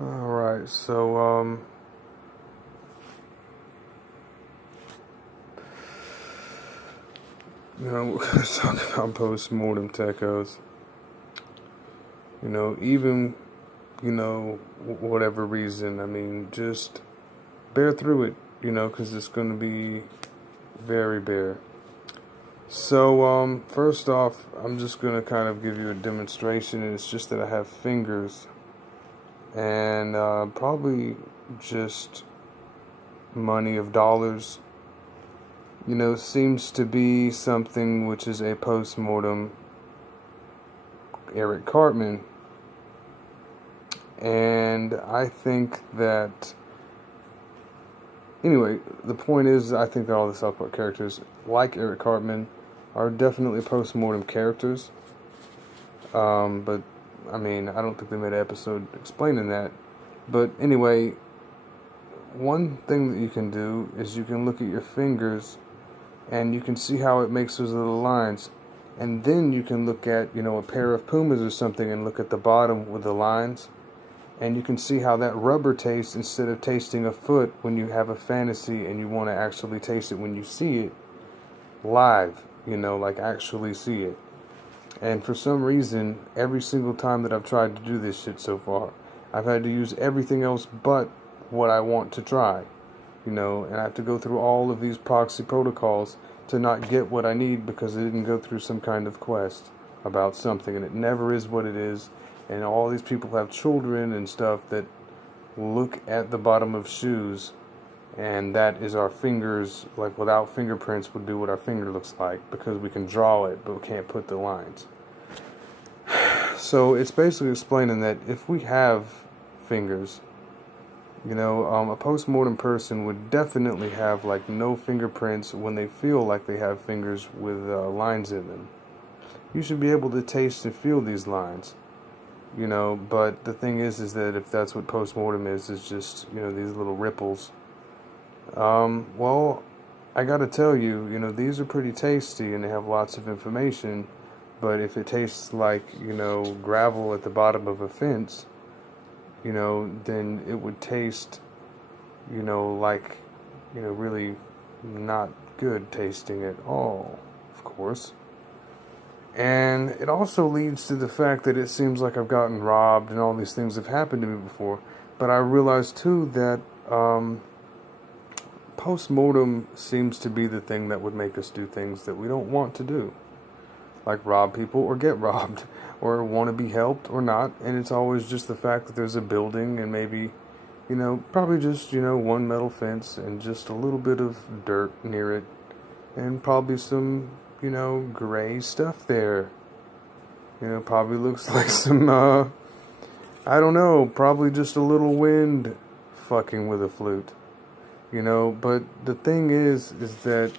Alright, so, we're going to talk about post-mortem techos. Even, whatever reason, I mean, just bear through it, because it's going to be very bare. So, first off, I'm just going to kind of give you a demonstration, and it's just that I have fingers, and probably just money of dollars, seems to be something which is a post-mortem Eric Cartman. And I think that, anyway, the point is, I think that all the South Park characters, like Eric Cartman, are definitely post-mortem characters. But, I mean, I don't think they made an episode explaining that. But anyway, one thing that you can do is you can look at your fingers and you can see how it makes those little lines. And then you can look at, a pair of Pumas or something and look at the bottom with the lines. And you can see how that rubber tastes instead of tasting a foot when you have a fantasy and you want to actually taste it when you see it live, like actually see it. And for some reason, every single time that I've tried to do this shit so far, I've had to use everything else but what I want to try, and I have to go through all of these proxy protocols to not get what I need because I didn't go through some kind of quest about something, and it never is what it is. And all these people have children and stuff that look at the bottom of shoes, and that is our fingers, like without fingerprints would do what our finger looks like, because we can draw it, but we can't put the lines. So it's basically explaining that if we have fingers, a post-mortem person would definitely have like no fingerprints when they feel like they have fingers with lines in them. You should be able to taste and feel these lines. But the thing is that if that's what post-mortem is just, these little ripples. Well, I gotta tell you, these are pretty tasty and they have lots of information, but if it tastes like, gravel at the bottom of a fence, then it would taste, like, really not good tasting at all, of course. And it also leads to the fact that it seems like I've gotten robbed and all these things have happened to me before. But I realized too that post-mortem seems to be the thing that would make us do things that we don't want to do. Like rob people or get robbed or want to be helped or not. And it's always just the fact that there's a building and maybe, probably just, one metal fence and just a little bit of dirt near it. And probably some gray stuff there. Probably looks like some, I don't know, probably just a little wind fucking with a flute. But the thing is that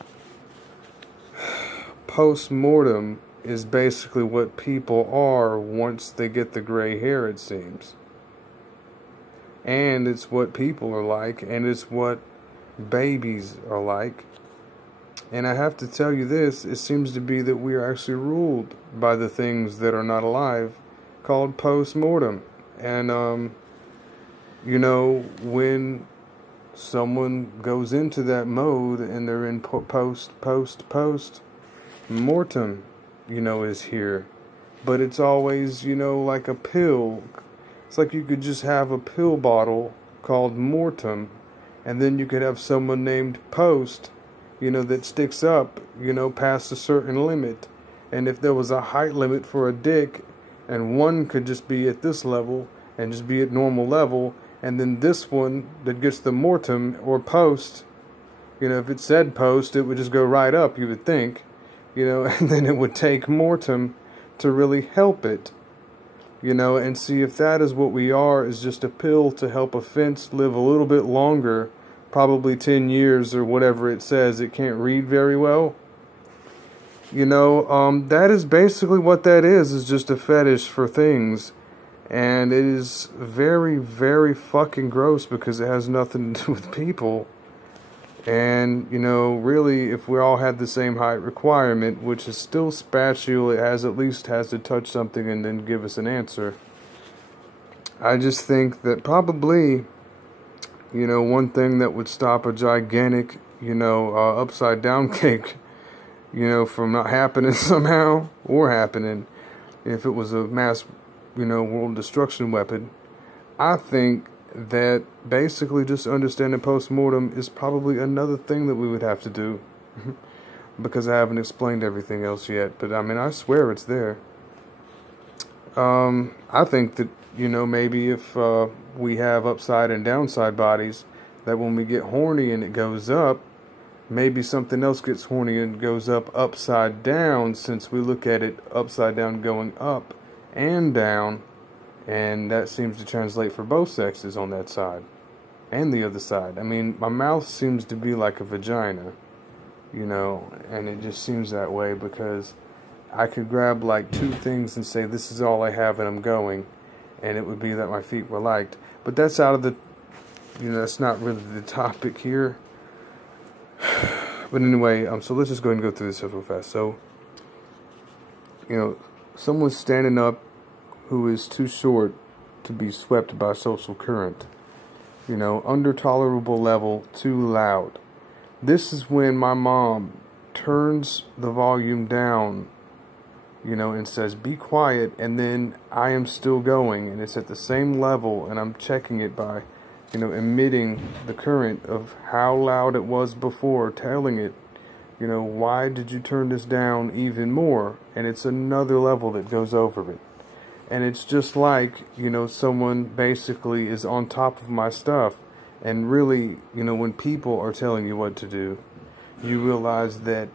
post-mortem is basically what people are once they get the gray hair, it seems. And it's what people are like, and it's what babies are like. And I have to tell you this, it seems to be that we are actually ruled by the things that are not alive, called post-mortem. And, when someone goes into that mode and they're in post-mortem, is here. But it's always, like a pill. It's like you could just have a pill bottle called Mortem, and then you could have someone named Post, that sticks up, past a certain limit. And if there was a height limit for a dick, and one could just be at this level, and just be at normal level, and then this one that gets the Mortem, or Post, if it said Post, it would just go right up, you would think, and then it would take Mortem to really help it, and see if that is what we are, is just a pill to help a fence live a little bit longer, probably 10 years or whatever it says. It can't read very well. That is basically what that is just a fetish for things. And it is very, very fucking gross because it has nothing to do with people. And, really, if we all had the same height requirement, which is still spatial, it at least has to touch something and then give us an answer. I just think that probably, one thing that would stop a gigantic, upside down cake, from not happening somehow or happening, if it was a mass, world destruction weapon, I think that basically just understanding post-mortem is probably another thing that we would have to do. Because I haven't explained everything else yet. But I mean, I swear it's there. I think that, maybe if we have upside and downside bodies, that when we get horny and it goes up, maybe something else gets horny and goes up upside down, since we look at it upside down going up and down, and that seems to translate for both sexes on that side and the other side. I mean, my mouth seems to be like a vagina, and it just seems that way because I could grab like two things and say this is all I have and I'm going, and it would be that my feet were liked. But that's out of the, that's not really the topic here. But anyway, so let's just go ahead and go through this real fast. So, someone's standing up who is too short to be swept by social current. Under tolerable level, too loud. This is when my mom turns the volume down, and says, be quiet, and then I am still going, and it's at the same level, and I'm checking it by, emitting the current of how loud it was before, telling it, why did you turn this down even more? And it's another level that goes over it. And it's just like, someone basically is on top of my stuff. And really, when people are telling you what to do, you realize that,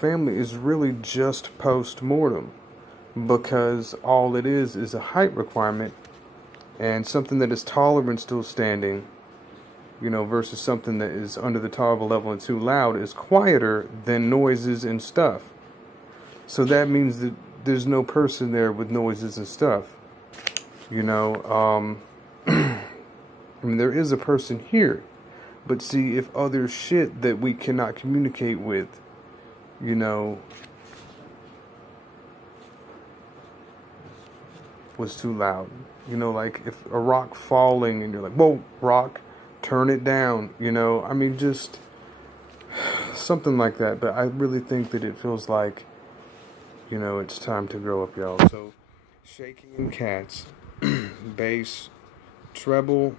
family is really just post-mortem. Because all it is a height requirement. And something that is taller and still standing, versus something that is under the tolerable level and too loud is quieter than noises and stuff. So that means that there's no person there with noises and stuff. I mean, there is a person here. But see, if other shit that we cannot communicate with, was too loud. Like if a rock falling and you're like, whoa, rock, turn it down, I mean, just something like that. But I really think that it feels like, it's time to grow up, y'all. So, shaking in cats, bass, treble,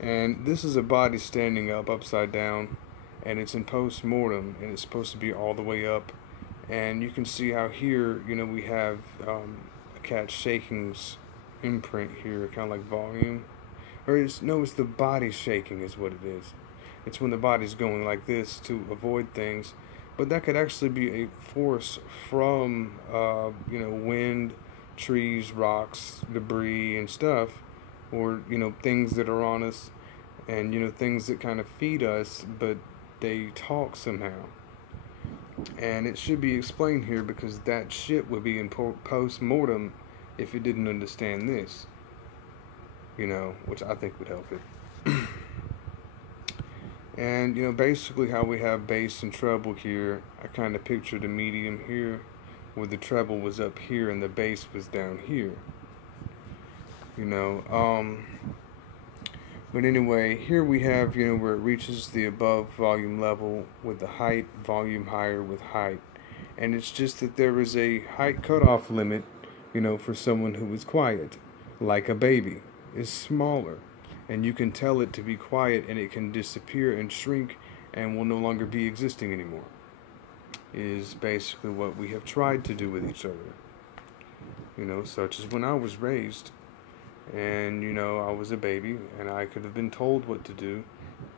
and this is a body standing up upside down, and it's in post-mortem, and it's supposed to be all the way up. And you can see how here, we have a cat shaking's imprint here, kind of like volume. Or it's the body shaking is what it is. It's when the body's going like this to avoid things. But that could actually be a force from, wind, trees, rocks, debris, and stuff. Or, things that are on us. And, things that kind of feed us, but they talk somehow. And it should be explained here because that shit would be in post-mortem if it didn't understand this. Which I think would help it. And, basically how we have bass and treble here, I kind of pictured a medium here where the treble was up here and the bass was down here. But anyway, here we have, where it reaches the above volume level with the height, volume higher with height. And it's just that there is a height cutoff limit, for someone who is quiet, like a baby, is smaller. And you can tell it to be quiet and it can disappear and shrink and will no longer be existing anymore. Is basically what we have tried to do with each other. Such as when I was raised. And, I was a baby, and I could have been told what to do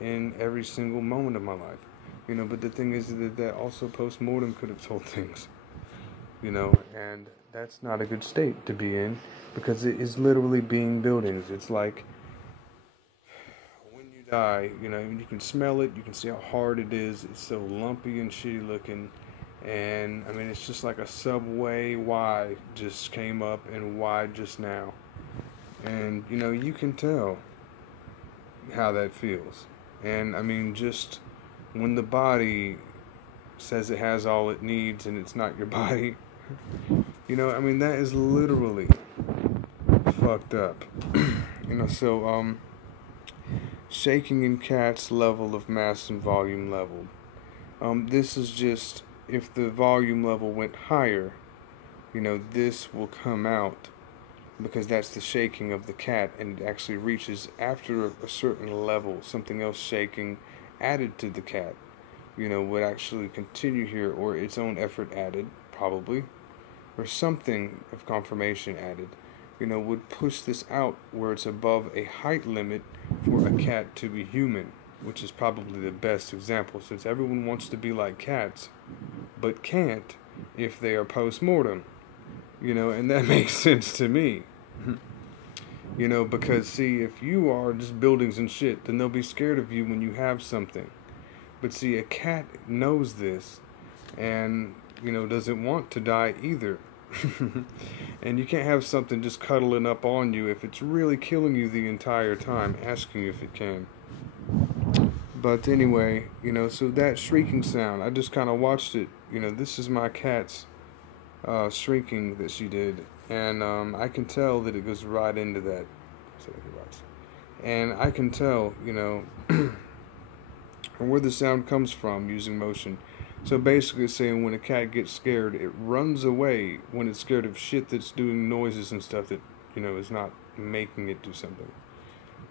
in every single moment of my life. But the thing is that also post-mortem could have told things. And that's not a good state to be in, because it is literally being buildings. It's like, when you die, you can smell it, you can see how hard it is, it's so lumpy and shitty looking. And, I mean, it's just like a subway Y just came up and Y just now. And, you can tell how that feels. And, I mean, just when the body says it has all it needs and it's not your body, I mean, that is literally fucked up. So, shaking in cats level of mass and volume level. This is just, if the volume level went higher, this will come out, because that's the shaking of the cat, and it actually reaches after a certain level. Something else shaking added to the cat, would actually continue here, or its own effort added, probably, or something of confirmation added, would push this out where it's above a height limit for a cat to be human, which is probably the best example, since everyone wants to be like cats, but can't if they are post-mortem, and that makes sense to me. Because, see, if you are just buildings and shit, then they'll be scared of you when you have something. But see, a cat knows this, and, doesn't want to die either. And you can't have something just cuddling up on you if it's really killing you the entire time, asking you if it can. But anyway, so that shrieking sound, I just kind of watched it. This is my cat's shrieking that she did, and I can tell that it goes right into that. And I can tell, where the sound comes from using motion. So basically it's saying when a cat gets scared, it runs away when it's scared of shit that's doing noises and stuff that, is not making it do something.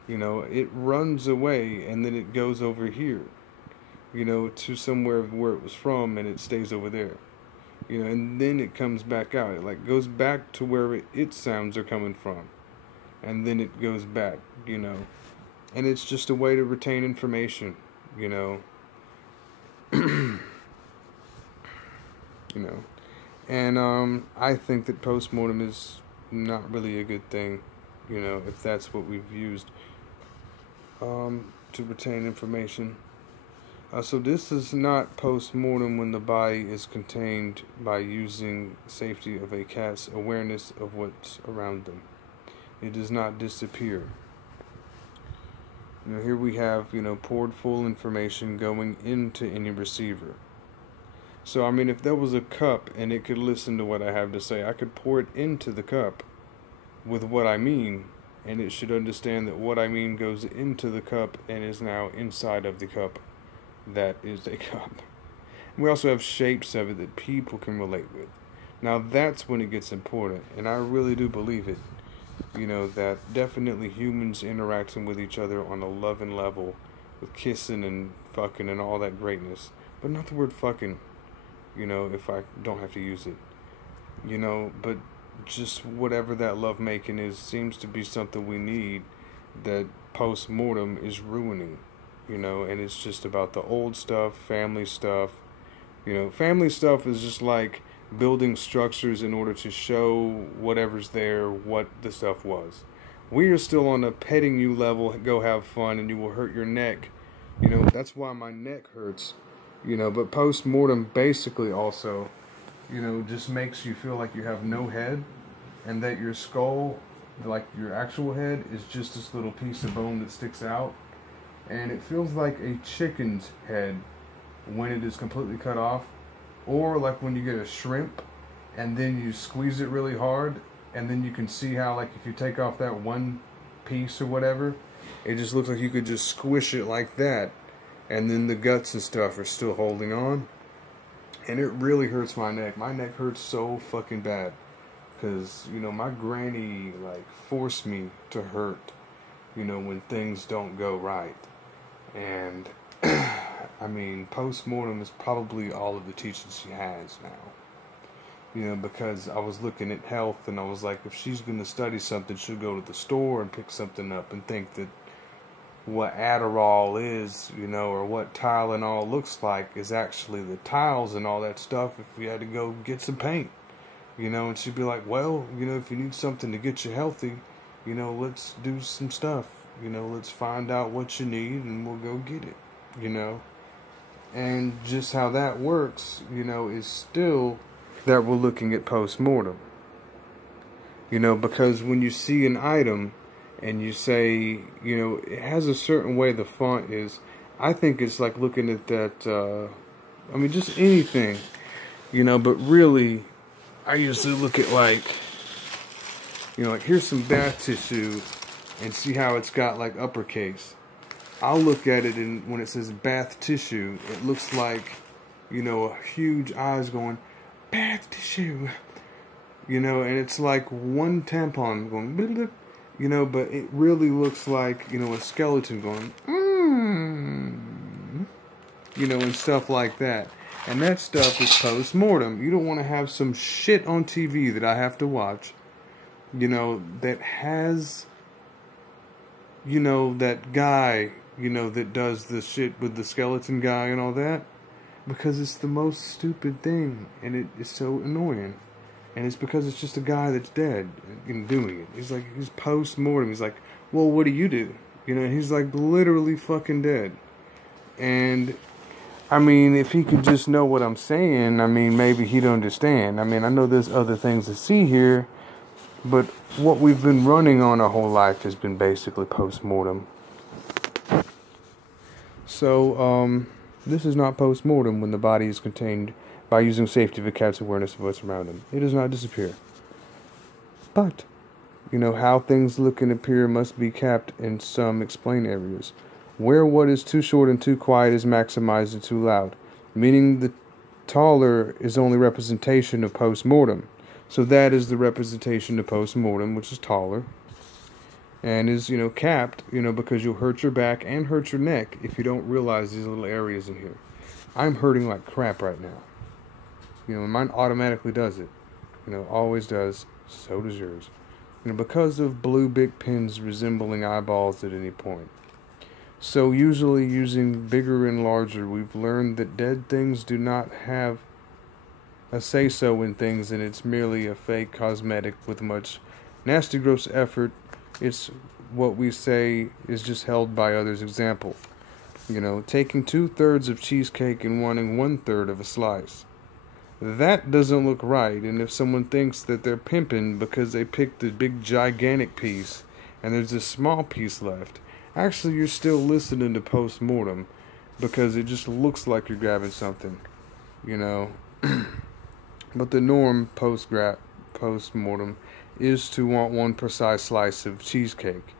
It runs away, and then it goes over here, to somewhere where it was from, and it stays over there. And then it comes back out. It goes back to where its sounds are coming from. And then it goes back, And it's just a way to retain information, And I think that post-mortem is not really a good thing, if that's what we've used to retain information. So this is not post-mortem when the body is contained by using safety of a cat's awareness of what's around them. It does not disappear. Here we have, poured full information going into any receiver. So, if there was a cup and it could listen to what I have to say, I could pour it into the cup with what I mean, and it should understand that what I mean goes into the cup and is now inside of the cup. That is a cup. And we also have shapes of it that people can relate with. Now that's when it gets important, and I really do believe it. That definitely humans interacting with each other on a loving level, with kissing and fucking and all that greatness, but not the word fucking, if I don't have to use it, but just whatever that love making is seems to be something we need that post-mortem is ruining, and it's just about the old stuff, family stuff. Family stuff is just like building structures in order to show whatever's there what the stuff was. We are still on a petting you level, go have fun and you will hurt your neck. That's why my neck hurts. But post-mortem basically also, just makes you feel like you have no head, and that your skull, like your actual head, is just this little piece of bone that sticks out. And it feels like a chicken's head when it is completely cut off. Or like when you get a shrimp and then you squeeze it really hard, and then you can see how, like, if you take off that one piece or whatever, it just looks like you could just squish it like that, and then the guts and stuff are still holding on. And it really hurts my neck. My neck hurts so fucking bad, because, my granny, forced me to hurt, when things don't go right. And post-mortem is probably all of the teachings she has now. Because I was looking at health, and I was like, if she's going to study something, she'll go to the store and pick something up and think that what Adderall is, or what Tylenol looks like is actually the tiles and all that stuff if we had to go get some paint. And she'd be like, well, if you need something to get you healthy, let's do some stuff. Let's find out what you need and we'll go get it, And just how that works, is still that we're looking at post-mortem. Because when you see an item and you say, it has a certain way the font is, I think it's like looking at that, just anything, but really, I usually look at you know, like here's some bath tissue, and see how it's got like uppercase. I'll look at it, and when it says bath tissue, it looks like, you know, a huge eyes going, bath tissue, you know, and it's like one tampon going, blip, blip, you know, but it really looks like, you know, a skeleton going, you know, and stuff like that. And that stuff is post-mortem. You don't want to have some shit on TV that I have to watch, you know, that has, you know, that guy, you know, that does the shit with the skeleton guy and all that, because it's the most stupid thing, and it is so annoying. And it's because it's just a guy that's dead and doing it. He's like, he's post-mortem. He's like, well, what do? You know, and he's like literally fucking dead. And I mean, if he could just know what I'm saying, I mean, maybe he'd understand. I mean, I know there's other things to see here, but what we've been running on our whole life has been basically post-mortem. So, this is not post-mortem when the body is contained by using safety of a cat's awareness of what's around him. It does not disappear. But, you know, how things look and appear must be capped in some explained areas, where what is too short and too quiet is maximized and too loud, meaning the taller is only representation of post-mortem. So that is the representation of post-mortem, which is taller, and is, you know, capped, you know, because you'll hurt your back and hurt your neck if you don't realize these little areas in here. I'm hurting like crap right now. You know, mine automatically does it. You know, always does. So does yours. You know, because of blue big pins resembling eyeballs at any point. So usually using bigger and larger, we've learned that dead things do not have a say-so in things, and it's merely a fake cosmetic with much nasty gross effort. It's what we say is just held by others. Example, you know, taking 2/3 of cheesecake and wanting 1/3 of a slice. That doesn't look right, and if someone thinks that they're pimping because they picked the big gigantic piece and there's a small piece left, actually you're still listening to post-mortem, because it just looks like you're grabbing something, you know. But the norm post-mortem is to want one precise slice of cheesecake,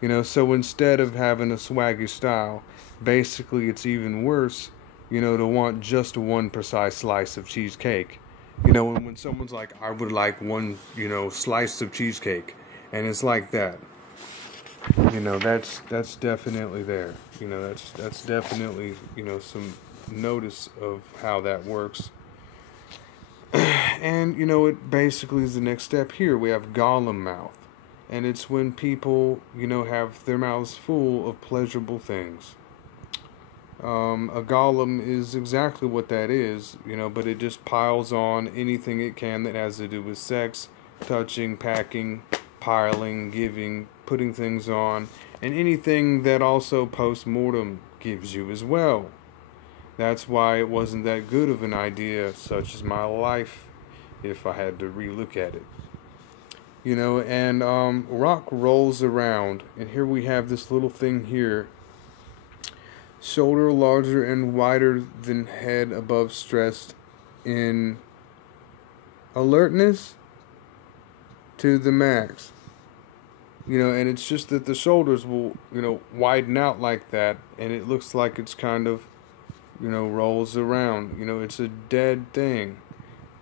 you know. So instead of having a swaggy style, basically it's even worse, you know, to want just one precise slice of cheesecake. You know, when someone's like, I would like one, you know, slice of cheesecake, and it's like that. You know, that's definitely there. You know, that's definitely, you know, some notice of how that works. And, you know, it basically is the next step here. We have golem mouth. And it's when people, you know, have their mouths full of pleasurable things. A golem is exactly what that is, you know, but it just piles on anything it can that has to do with sex, touching, packing, piling, giving, putting things on, and anything that also post-mortem gives you as well. That's why it wasn't that good of an idea, such as my life, if I had to relook at it. You know, and rock rolls around, and here we have this little thing here. Shoulder larger and wider than head above, stressed in alertness to the max. You know, and it's just that the shoulders will, you know, widen out like that, and it looks like it's kind of, you know, rolls around. You know, it's a dead thing.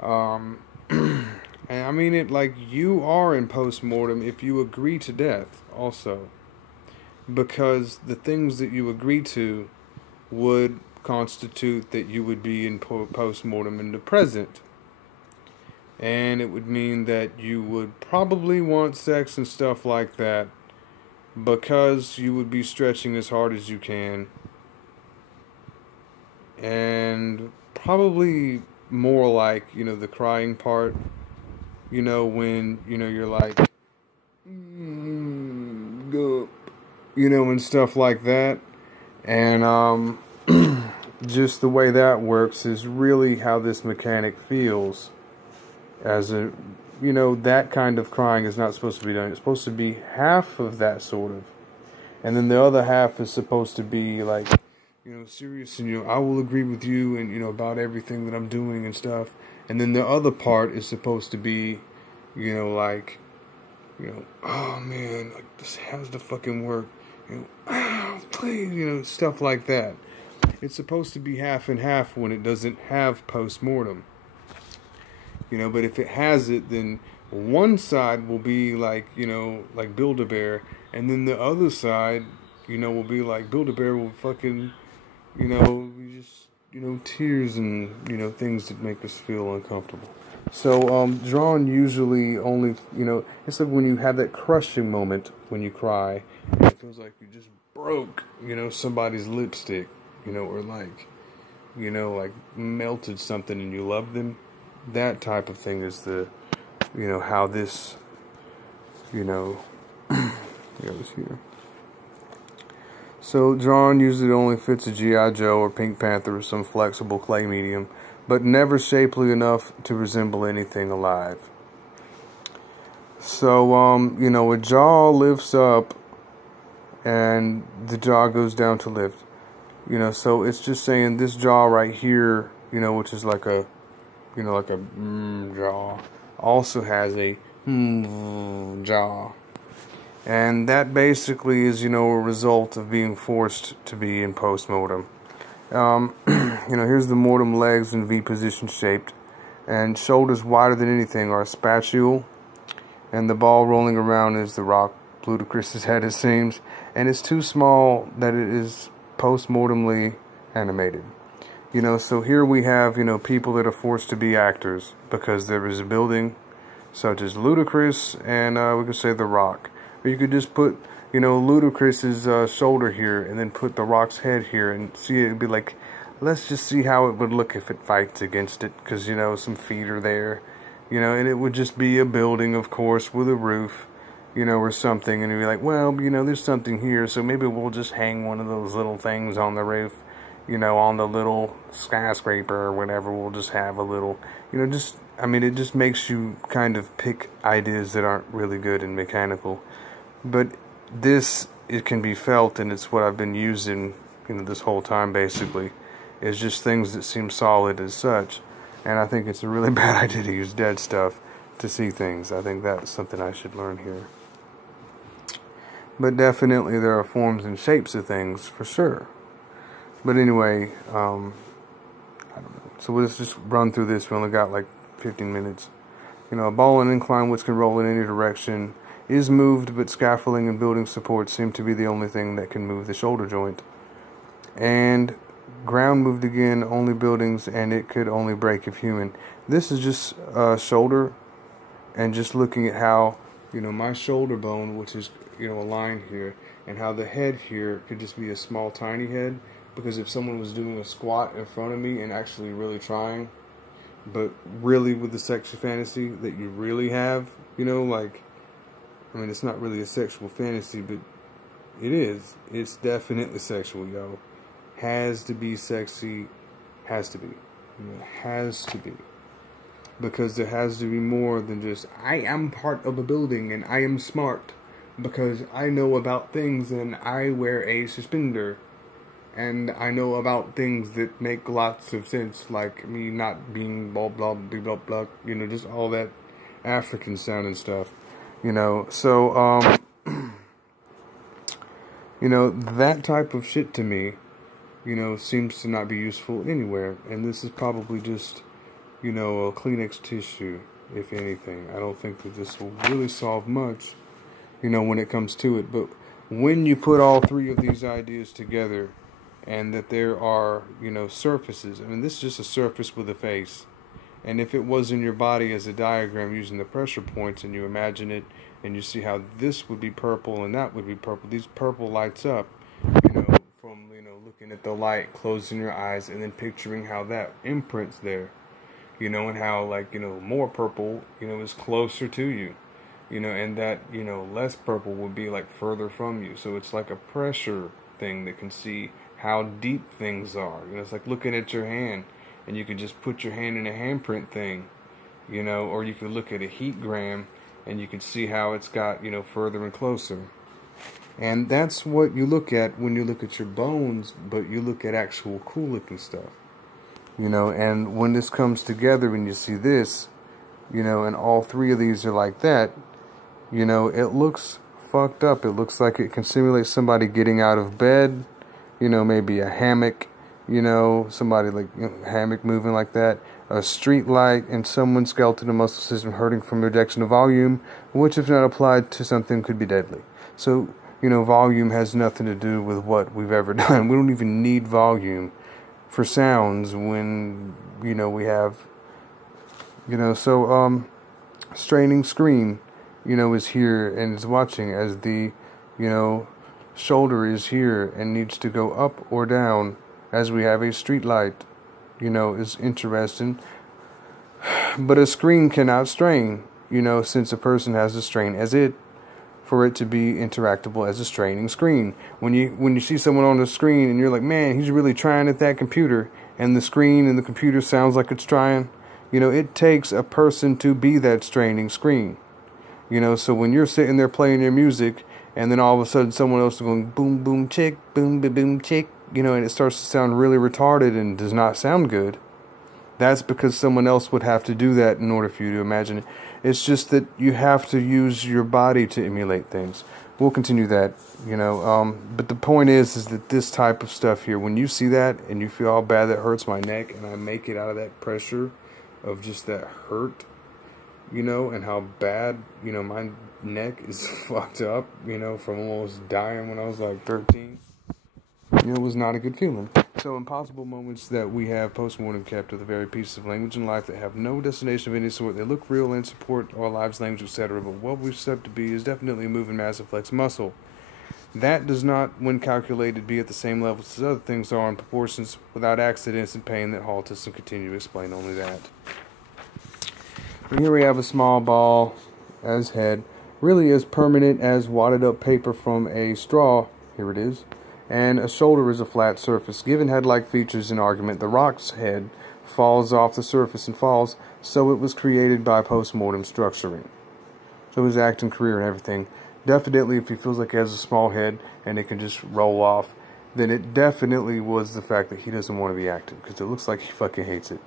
And I mean it like you are in post-mortem if you agree to death also. Because the things that you agree to would constitute that you would be in post-mortem in the present. And it would mean that you would probably want sex and stuff like that, because you would be stretching as hard as you can. And probably more like, you know, the crying part, you know, when, you know, you're like, go, you know, and stuff like that. And just the way that works is really how this mechanic feels. As a, you know, that kind of crying is not supposed to be done. It's supposed to be half of that, sort of. And then the other half is supposed to be like, you know, serious, and, you know, I will agree with you, and, you know, about everything that I'm doing and stuff. And then the other part is supposed to be, you know, like, you know, oh man, like this has to fucking work. You know, oh, please, you know, stuff like that. It's supposed to be half and half when it doesn't have post-mortem. You know, but if it has it, then one side will be like, you know, like Build-A-Bear, and then the other side, you know, will be like Build-A-Bear will fucking, you know, just, you know, tears and, you know, things that make us feel uncomfortable. So, drawing usually only, you know, it's like when you have that crushing moment when you cry, and it feels like you just broke, you know, somebody's lipstick, you know, or like, you know, like melted something and you love them. That type of thing is the, you know, how this, you know, goes here. So, drawing usually only fits a G.I. Joe or Pink Panther or some flexible clay medium, but never shapely enough to resemble anything alive. So, you know, a jaw lifts up and the jaw goes down to lift. You know, so it's just saying this jaw right here, you know, which is like a, you know, like a jaw, also has a jaw. And that basically is, you know, a result of being forced to be in post-mortem. You know, here's the mortem legs in V position shaped, and shoulders wider than anything are a spatule, and the ball rolling around is the rock Ludacris's head, it seems, and it's too small that it is post-mortemly animated. You know, so here we have, you know, people that are forced to be actors because there is a building such as Ludacris and we could say The Rock. Or you could just put, you know, Ludacris's shoulder here and then put The Rock's head here and see it would be like, let's just see how it would look if it fights against it, because, you know, some feet are there, you know, and it would just be a building, of course, with a roof, you know, or something, and you'd be like, well, you know, there's something here, so maybe we'll just hang one of those little things on the roof, you know, on the little skyscraper or whatever. We'll just have a little, you know, just, I mean, it just makes you kind of pick ideas that aren't really good and mechanical. But this, it can be felt, and it's what I've been using, you know, this whole time, basically, is just things that seem solid as such. And I think it's a really bad idea to use dead stuff to see things. I think that's something I should learn here. But definitely there are forms and shapes of things, for sure. But anyway, I don't know. So let's just run through this. We only got like 15 minutes. You know, a ball in incline which can roll in any direction is moved, but scaffolding and building supports seem to be the only thing that can move the shoulder joint. And ground moved again, only buildings, and it could only break if human. This is just shoulder, and just looking at how, you know, my shoulder bone, which is, you know, a line here, and how the head here could just be a small, tiny head. Because if someone was doing a squat in front of me and actually really trying, but really with the sexual fantasy that you really have, you know, like, I mean, it's not really a sexual fantasy, but it is. It's definitely sexual, yo. Has to be sexy. Has to be. You know, has to be. Because there has to be more than just, I am part of a building and I am smart. Because I know about things and I wear a suspender. And I know about things that make lots of sense, like me not being blah blah blah blah blah, you know, just all that African sounding stuff, you know. So, you know, that type of shit to me, you know, seems to not be useful anywhere. And this is probably just, you know, a Kleenex tissue, if anything. I don't think that this will really solve much, you know, when it comes to it. But when you put all three of these ideas together, and that there are, you know, surfaces. I mean, this is just a surface with a face. And if it was in your body as a diagram using the pressure points, and you imagine it, and you see how this would be purple and that would be purple, these purple lights up, you know, from, you know, looking at the light, closing your eyes, and then picturing how that imprints there, you know, and how, like, you know, more purple, you know, is closer to you, you know, and that, you know, less purple would be, like, further from you. So it's like a pressure thing that can see how deep things are. You know, it's like looking at your hand, and you could just put your hand in a handprint thing, you know, or you could look at a heat gram, and you can see how it's got, you know, further and closer. And that's what you look at when you look at your bones, but you look at actual cool looking stuff, you know. And when this comes together and you see this, you know, and all three of these are like that, You know, it looks fucked up. It looks like it can simulate somebody getting out of bed, you know, maybe a hammock, you know, somebody like, you know, hammock moving like that, a street light, and someone's skeletal and muscle system hurting from rejection of volume, which if not applied to something could be deadly. So, you know, volume has nothing to do with what we've ever done. We don't even need volume for sounds when, you know, we have, you know, so, straining screen, you know, is here and is watching as the, you know, shoulder is here and needs to go up or down as we have a street light, you know, is interesting. But a screen cannot strain, you know, since a person has to strain as it, for it to be interactable as a straining screen. When you see someone on the screen and you're like, man, he's really trying at that computer, and the screen and the computer sounds like it's trying, you know, it takes a person to be that straining screen. You know, so when you're sitting there playing your music, and then all of a sudden someone else is going boom, boom, chick, boom, boom, boom, chick, you know, and it starts to sound really retarded and does not sound good, that's because someone else would have to do that in order for you to imagine it. It's just that you have to use your body to emulate things. We'll continue that, you know, but the point is that this type of stuff here, when you see that and you feel how bad that hurts my neck, and I make it out of that pressure of just that hurt, you know, and how bad, you know, my neck is fucked up, you know, from almost dying when I was like 13. You know, it was not a good feeling. So, impossible moments that we have post-mortem kept are the very pieces of language in life that have no destination of any sort. They look real and support our lives, language, etc. But what we've set to be is definitely a moving, massive flex muscle. That does not, when calculated, be at the same level as other things are in proportions, without accidents and pain that halt us, and continue to explain only that. And here we have a small ball as head, really as permanent as wadded up paper from a straw. Here it is. And a shoulder is a flat surface. Given head-like features in argument, the rock's head falls off the surface and falls, so it was created by post-mortem structuring. So his acting career and everything. Definitely, if he feels like he has a small head and it can just roll off, then it definitely was the fact that he doesn't want to be acting, because it looks like he fucking hates it.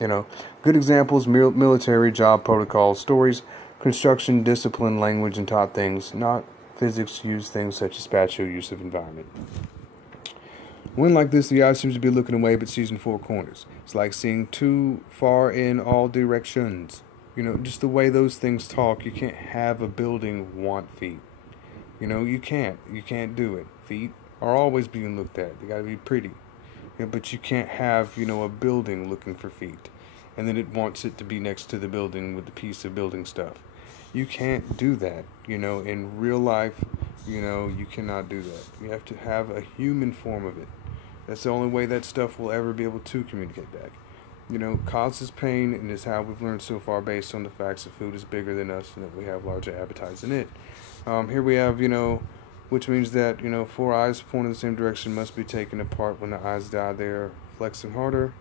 You know, good examples: military job protocols, stories, construction, discipline, language, and taught things, not physics used things such as spatial use of environment. When like this, the eye seems to be looking away but sees in four corners. It's like seeing too far in all directions. You know, just the way those things talk. You can't have a building want feet. You know, you can't do it. Feet are always being looked at. They gotta be pretty. Yeah, but you can't have, you know, a building looking for feet, and then it wants it to be next to the building with a piece of building stuff. You can't do that, you know, in real life. You know, you cannot do that. You have to have a human form of it. That's the only way that stuff will ever be able to communicate back. You know, causes pain, and is how we've learned so far based on the facts that food is bigger than us and that we have larger appetites than it. Here we have, you know, which means that, you know, four eyes pointing in the same direction must be taken apart. When the eyes die, they're flexing harder,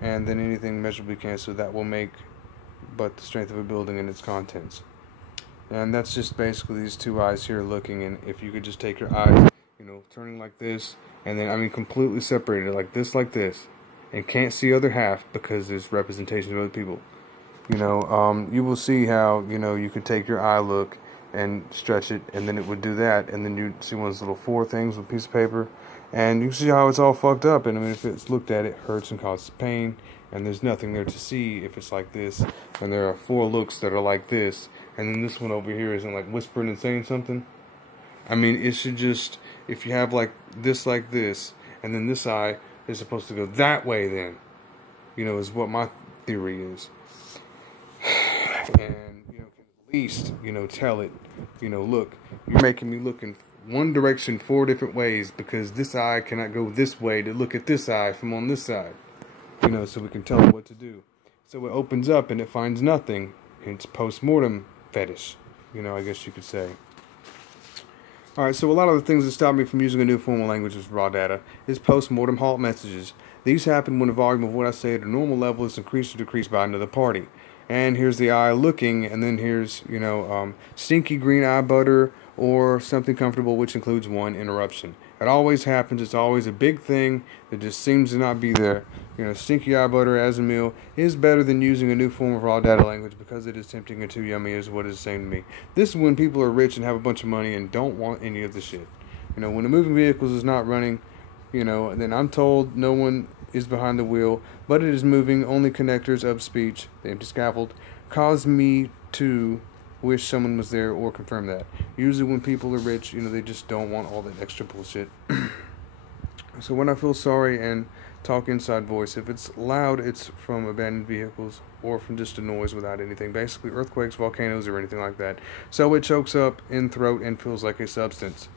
and then anything measurably canceled that will make but the strength of a building and its contents. And that's just basically these two eyes here looking, and if you could just take your eyes, you know, turning like this, and then, I mean, completely separated, like this, and can't see other half because there's representation of other people. You know, you will see how, you know, you could take your eye look and stretch it, and then it would do that, and then you see one of those little four things with a piece of paper, and you can see how it's all fucked up. And I mean, if it's looked at, it hurts and causes pain, and there's nothing there to see if it's like this, and there are four looks that are like this, and then this one over here isn't like whispering and saying something. I mean, it should just, if you have like this, and then this eye is supposed to go that way, then, you know, is what my theory is. And, you know, at least, you know, tell it, you know, look, you're making me look in one direction 4 different ways because this eye cannot go this way to look at this eye from on this side, you know, so we can tell it what to do. So it opens up and it finds nothing. It's post-mortem fetish, you know, I guess you could say. Alright, so a lot of the things that stop me from using a new formal language as raw data is post-mortem halt messages. These happen when the volume of what I say at a normal level is increased or decreased by another party. And here's the eye looking, and then here's, you know, stinky green eye butter or something comfortable, which includes one interruption. It always happens. It's always a big thing that just seems to not be there. Stinky eye butter as a meal is better than using a new form of raw data language because it is tempting and too yummy is what it's saying to me. This is when people are rich and have a bunch of money and don't want any of the shit. When the moving vehicles is not running, then I'm told no one is behind the wheel, but it is moving. Only connectors of speech, the empty scaffold, cause me to wish someone was there or confirm that. Usually when people are rich, they just don't want all that extra bullshit. So when I feel sorry and talk inside voice, if it's loud, it's from abandoned vehicles or from just a noise without anything. Basically earthquakes, volcanoes, or anything like that. So it chokes up in throat and feels like a substance.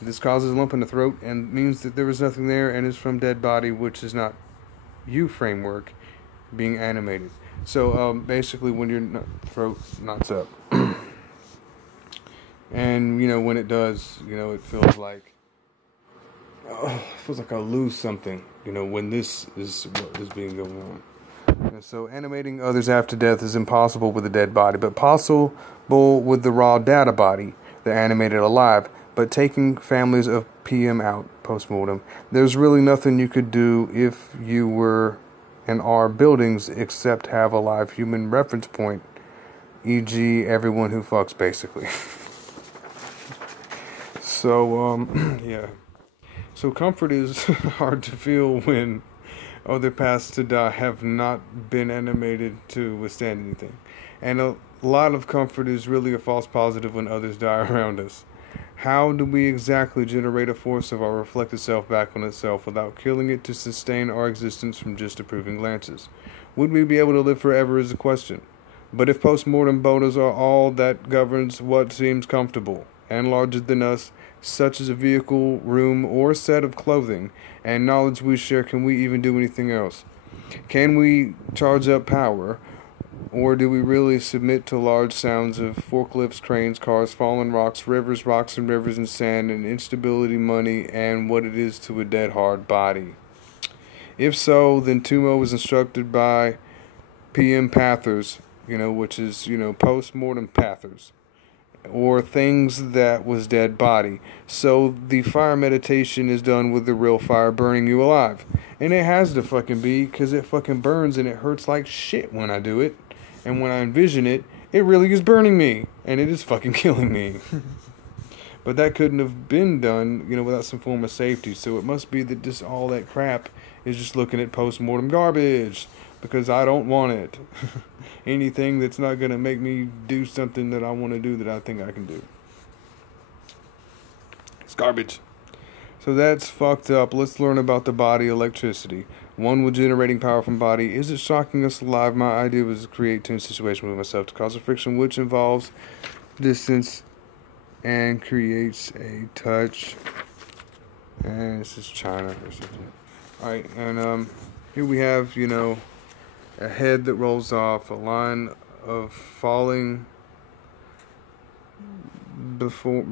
This causes a lump in the throat and means that there was nothing there and is from dead body, which is not you framework being animated. So basically when your throat knots up and when it does, it feels like I lose something, when this is what is being going on. And so animating others after death is impossible with a dead body, but possible with the raw data body, the animated alive. But taking families of PM out post-mortem, there's really nothing you could do if you were and are buildings except have a live human reference point, e.g. everyone who fucks, basically. So, yeah. So comfort is hard to feel when other paths to die have not been animated to withstand anything. And a lot of comfort is really a false positive when others die around us. How do we exactly generate a force of our reflected self back on itself without killing it to sustain our existence from just approving glances? Would we be able to live forever is the question. But if post-mortem bonus are all that governs what seems comfortable and larger than us, such as a vehicle, room, or set of clothing, and knowledge we share, can we even do anything else? Can we charge up power? Or do we really submit to large sounds of forklifts, cranes, cars, fallen rocks, rocks and rivers and sand, and instability, money, and what it is to a dead hard body? If so, then Tumo was instructed by PM Pathers, which is, post-mortem Pathers, or things that was dead body. So the fire meditation is done with the real fire burning you alive. And it has to fucking be, because it fucking burns and it hurts like shit when I do it. And when I envision it, it really is burning me. And it is fucking killing me. But that couldn't have been done, without some form of safety. So it must be that just all that crap is just looking at post-mortem garbage. Because I don't want it. Anything that's not going to make me do something that I want to do that I think I can do. It's garbage. So that's fucked up. Let's learn about the body electricity. One with generating power from body. Is it shocking us alive? My idea was to create a tense situation with myself to cause a friction which involves distance and creates a touch. And this is China or something. Alright, and here we have, a head that rolls off, a line of falling before